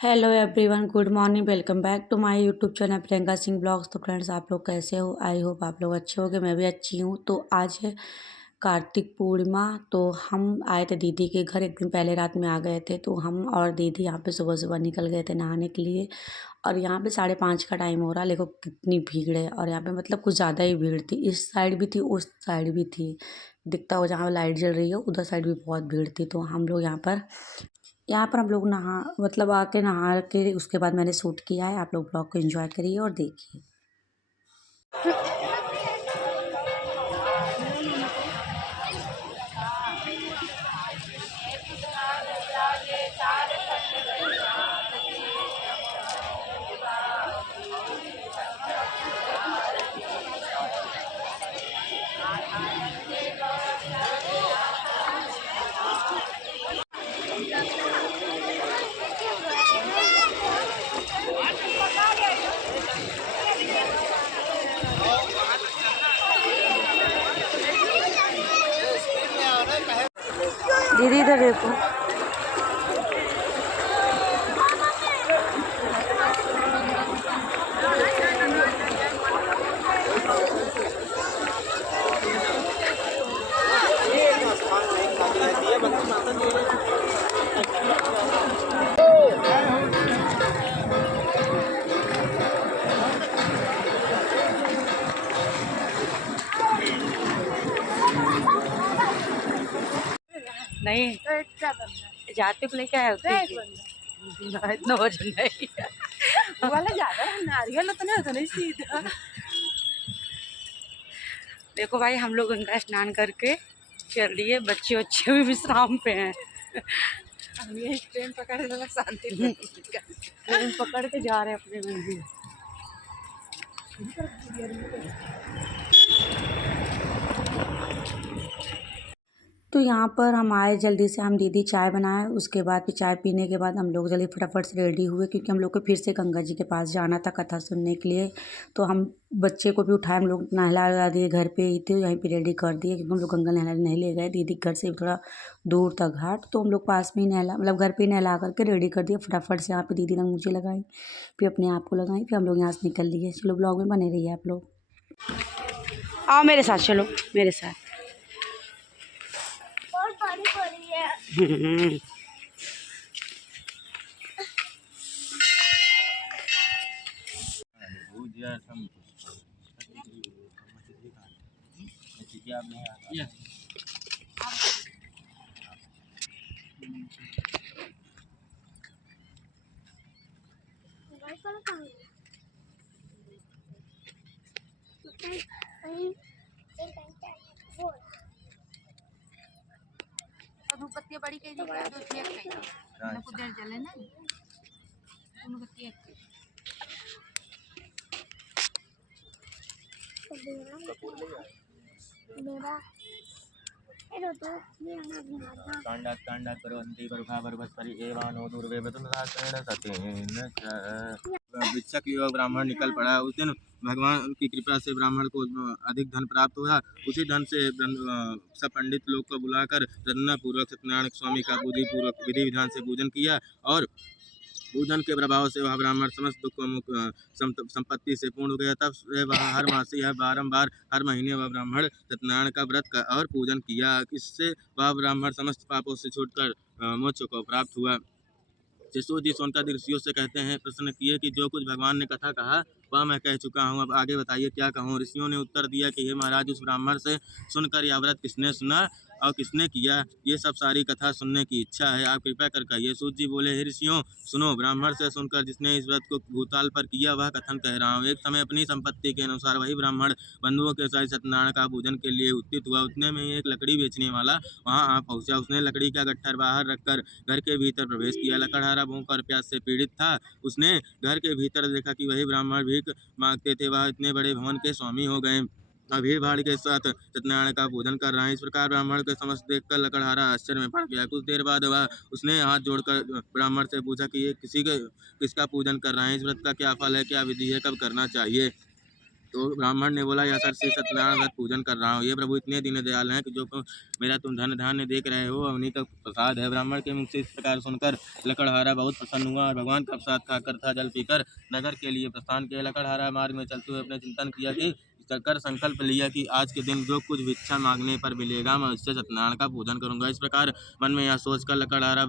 Hello everyone, good morning. Welcome back to my YouTube channel Priyanka Singh blogs. तो friends, आप लोग कैसे हो? आई होप आप लोग अच्छे होंगे। मैं भी अच्छी हूँ। तो आज है कार्तिक पूर्णिमा। तो हम आए थे दीदी के घर, एक दिन पहले रात में आ गए थे। तो हम और दीदी यहाँ पे सुबह सुबह निकल गए थे नहाने के लिए। और यहाँ पे 5:30 का टाइम हो रहा है। देखो कितनी भीड़ है। और यहाँ पे मतलब कुछ ज़्यादा ही भीड़ थी। इस साइड भी थी, उस साइड भी थी। दिखता हो जहाँ लाइट जल रही है उधर साइड भी बहुत भीड़ थी। तो हम लोग यहाँ पर हम लोग नहा मतलब आके नहा के उसके बाद मैंने शूट किया है। आप लोग ब्लॉग को एंजॉय करिए और देखिए। दीदी इधर देखो। नहीं जाते को लेके आया इतना वजन नहीं वाला ज्यादा नारियल तो नहीं होता नहीं सीधा। देखो भाई, हम लोग गंगा स्नान करके चल दिए। बच्चे बच्चे भी विश्राम पे हैं। ट्रेन पकड़ शांति ट्रेन पकड़ के जा रहे हैं अपने मंदिर। तो यहाँ पर हम आए जल्दी से। हम दीदी चाय बनाए, उसके बाद फिर चाय पीने के बाद हम लोग जल्दी फटाफट से रेडी हुए, क्योंकि हम लोग को फिर से गंगा जी के पास जाना था कथा सुनने के लिए। तो हम बच्चे को भी उठाए, हम लोग नहला दिए। घर पे ही थे, यहीं पे रेडी कर दिए, क्योंकि हम लोग गंगा नहला नहीं ले गए। दीदी घर से थोड़ा दूर था घाट, तो हम लोग पास में ही नहला मतलब घर पर ही नहला करके रेडी कर दिया फटाफट से। यहाँ पर दीदी ने मुझे लगाई, फिर अपने आप को लगाई, फिर हम लोग यहाँ से निकल लिए। चलो ब्लॉग में बने रहिए आप लोग। आओ मेरे साथ, चलो मेरे साथ। धूपत्ती बड़ी के लिए जो चेक कई कुछ देर चले ना दोनों बत्ती मेरा कांडा करोन्ति बर्भावरवस्परि एवानो दुर्वेवतुनाशेन सतेन च। भिक्षक युवक ब्राह्मण निकल पड़ा। उस दिन भगवान की कृपा से ब्राह्मण को अधिक धन प्राप्त हुआ। उसी धन से सब पंडित लोग को बुलाकर रत्न पूर्वक सत्यनारायण स्वामी का विधि विधान से पूजन किया। और पूजन के प्रभाव से वह ब्राह्मण समस्त दुख संपत्ति से पूर्ण हो गया। तब से वह हर मासी है बारंबार हर महीने वह ब्राह्मण सत्यनारायण का व्रत और पूजन किया। इससे वह ब्राह्मण समस्त पापों से छूटकर मोक्ष को प्राप्त हुआ। शिशु जी सोनकादि ऋषियों से कहते हैं, प्रश्न किए कि जो कुछ भगवान ने कथा कहा वह मैं कह चुका हूँ, अब आगे बताइए क्या कहूँ। ऋषियों ने उत्तर दिया कि हे महाराज, उस ब्राह्मण से सुनकर यह व्रत किसने सुना और किसने किया, ये सब सारी कथा सुनने की इच्छा है, आप कृपया कर कहिए। सूत जी बोले, हे ऋषियों सुनो, ब्राह्मण से सुनकर जिसने इस व्रत को भूताल पर किया वह कथन कह रहा हूँ। एक समय अपनी संपत्ति के अनुसार वही ब्राह्मण बंधुओं के साथ सत्यनारायण का पूजन के लिए उत्थित हुआ। उतने में एक लकड़ी बेचने वाला वहाँ आ पहुँचा। उसने लकड़ी का गट्ठर बाहर रखकर घर के भीतर प्रवेश किया। लकड़हारा भूख और प्यास से पीड़ित था। उसने घर के भीतर देखा कि वही ब्राह्मण भीख मांगते थे वह इतने बड़े भवन के स्वामी हो गए, भीड़ भाड़ के साथ सत्यनारायण का पूजन कर रहे हैं। इस प्रकार ब्राह्मण के समस्त देखकर लकड़हारा आश्चर्य में पड़ गया। कुछ देर बाद वह उसने हाथ जोड़कर ब्राह्मण से पूछा कि ये किसका पूजन कर रहे हैं, इस व्रत का क्या फल है, क्या विधि है, कब करना चाहिए। तो ब्राह्मण ने बोला, यह सर से सत्यनारायण व्रत पूजन कर रहा हूँ। ये प्रभु इतने दीन दयाल हैं कि जो मेरा तुम धन धान्य देख रहे हो उन्हीं का प्रसाद है। ब्राह्मण के मुख से इस प्रकार सुनकर लकड़हारा बहुत प्रसन्न हुआ और भगवान का प्रसाद खाकर था जल पीकर नगर के लिए प्रस्थान किया। लकड़हारा मार्ग में चलते हुए अपने चिंतन किया कि कर संकल्प लिया कि आज के दिन जो कुछ भिक्षा मांगने पर मिलेगा मैं उससे सत्यनारायण का पूजन करूंगा। इस प्रकार मन में यह सोचकर लकड़हारा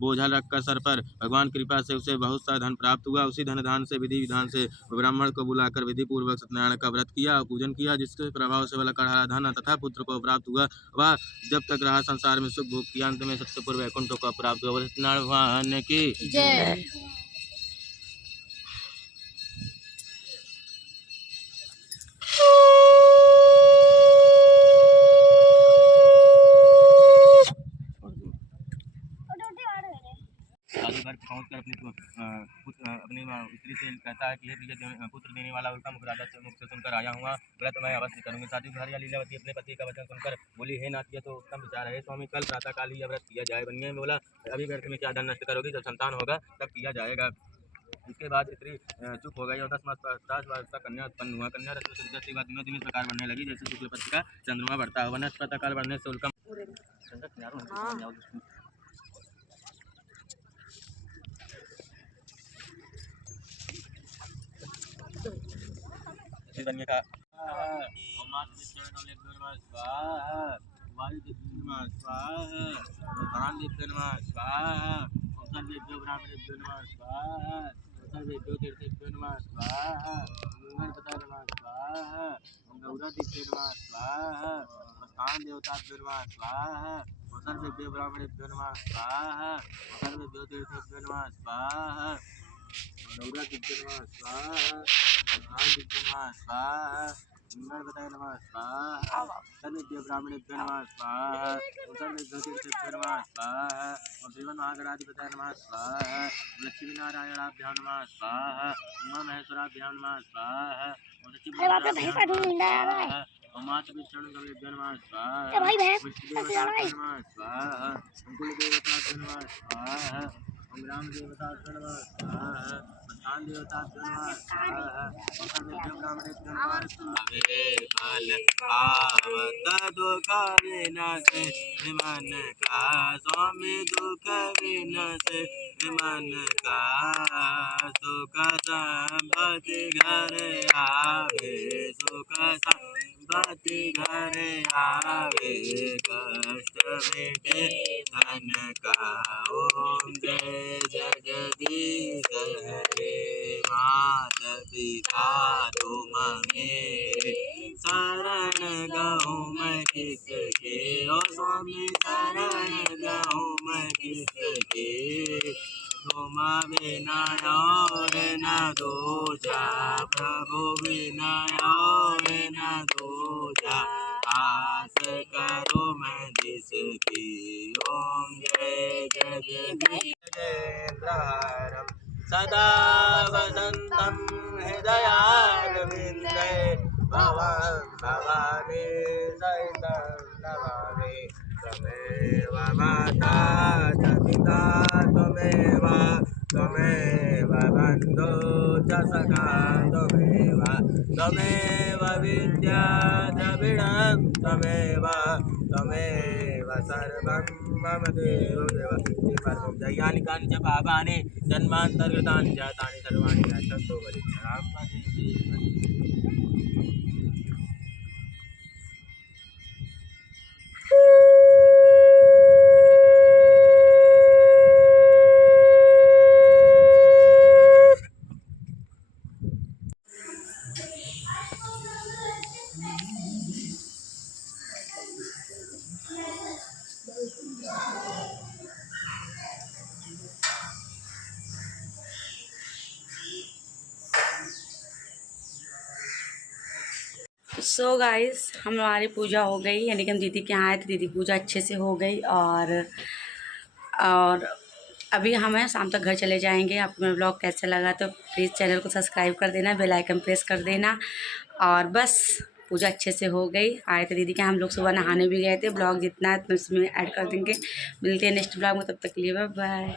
बोझा रखकर सर पर भगवान कृपा से उसे बहुत सा धन प्राप्त हुआ। उसी धन धान से विधि विधान से ब्राह्मण को बुलाकर विधि पूर्वक सत्यनारायण का व्रत किया और पूजन किया, जिसके प्रभाव से वह लकड़हारा धन तथा पुत्र को प्राप्त हुआ। वह जब तक रहा संसार में सुख भोग किया, अंत में सत्यपुर वैकुंठ को प्राप्त हुआ। सत्यनारायण भगवान की जय। साधु घर पहुँच कर अपनी स्त्री से कहता है कि हे प्रिय पुत्र देने वाला उल्का मुख राजा से मुख से सुनकर आया हुआ व्रत मैं अवश्य करूंगी। साधु घर लीलावती अपने पति का वचन सुनकर बोली, हे नाथ, यह तो उत्तम विचार है स्वामी, कल प्रातः काल ही यह व्रत किया जाए। बनिया बोला, अभी व्यर्थ में क्या धन नष्ट करोगी, जब संतान होगा तब किया जाएगा। इसके बाद स्त्री चुप हो गई और 10 वर्ष का कन्या उत्पन्न हुआ। कन्या रत्न बाद दिनों दिन इस प्रकार बढ़ने लगी जैसे शुक्ल पक्ष का चंद्रमा बढ़ता है। वनस्पत काल बढ़ने से उल्का कन्या का देवता स्वाहा सर्वेभ्यो ब्राह्मणेभ्यो नमः स्वाहा सर्वेभ्यो तीर्थेभ्यो नमः स्वाहा गौरा दिव्य नमः स्वाहा भगवान दिव्य नमः स्वाहा मंगलपताय नमः स्वाहा सर्वेभ्यो ब्राह्मणेभ्यो नमः स्वाहा सर्वेभ्यो तीर्थेभ्यो नमः स्वाहा श्रीमन् महागणाधिपतये नमः स्वाहा लक्ष्मी नारायणाभ्यां नमः स्वाहा उमा महेश्वराभ्यां नमः स्वाहा माता विष्णु गणेभ्यो नमः स्वाहा विष्णुदेवताभ्यो नमः स्वाहा कुलदेवताभ्यो नमः स्वाहा राम देवताभ्यो नमः स्वाहा प्रधान देवताभ्यो नमः स्वाहा सर्वेभ्यो ब्राह्मणेभ्यो नमः स्वाहा आवत दुख विनाशे मन का स्वामी दुख विनाशे मन का सुख संपत्ति घर आवे सुख संपत्ति घर आवे कष्ट मिटे धन का ओम जय जगदीश हरे मात पिता तुम मेरे शरण गहूँ मैं किसके ओ स्वामी शरण गहूँ मैं किसके तुम बिना और न दूजा प्रभु बिना और न दूजा आस करो मैं जिसकी ओम जय जगदीन्द्रहारम सदा वसंतम हृदयारविंदे भवं भवानी सहितं नमामि त्वमेव माता च पिता त्वमेव बन्धो च सखा त्वमेव विद्या च वीणा त्वमेव सर्वं मम देव जयानि कानि च पापानि जन्मान्तर्गतानि च तानि सर्वाणि नश्यन्तो वरिष्ठां सो गाइस हमारी पूजा हो गई, यानी कि हम दीदी के यहाँ आए थे, दीदी पूजा अच्छे से हो गई और अभी हमें शाम तक घर चले जाएंगे। आपको मेरा ब्लॉग कैसा लगा तो प्लीज़ चैनल को सब्सक्राइब कर देना, बेल आइकन प्रेस कर देना। और बस पूजा अच्छे से हो गई, आए थे दीदी के, हम लोग सुबह नहाने भी गए थे। ब्लॉग जितना है तो उसमें ऐड कर देंगे। मिलते हैं नेक्स्ट ब्लॉग में, तब तक के लिए बाय बाय।